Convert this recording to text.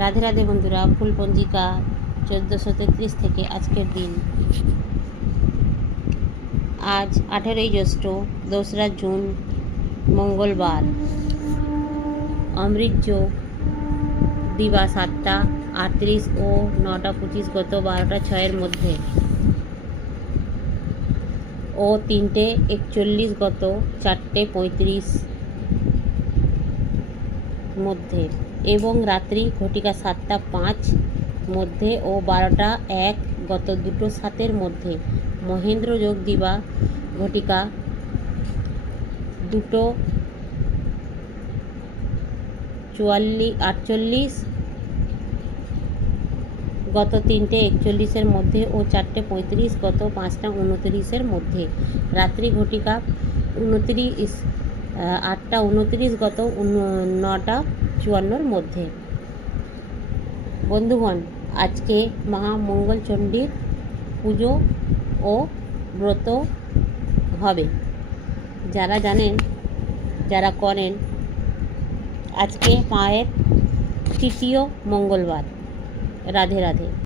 রাধে রাধে বন্ধুরা, ফুল পঞ্জিকা 1433 থেকে আজকের দিন। আজ 18ই জ্যৈষ্ঠ, 2রা জুন, মঙ্গলবার। অমৃত যোগ দিবা 7টা 38 ও 9টা 25 গত 12টা 6-এর মধ্যে ও 3টে 41 গত 4টে 35 মধ্যে এবং রাত্রি ঘটিকা 7টা 5 মধ্যে ও 12টা 1 গত 2টো 7-এর মধ্যে। মহেন্দ্র যোগ দিবা ঘটিকা 2টো 48 গত 3টে 41-এর মধ্যে ও 4টে 35 গত 5টা 29-এর মধ্যে। রাত্রি ঘটিকা 8টা 29 গত 9টা 54-এর মধ্যে। বন্ধুগণ, আজকে মহামঙ্গলচণ্ডীর পুজো ও ব্রত হবে। যারা জানেন, যারা করেন, আজকে মায়ের তৃতীয় মঙ্গলবার। রাধে রাধে।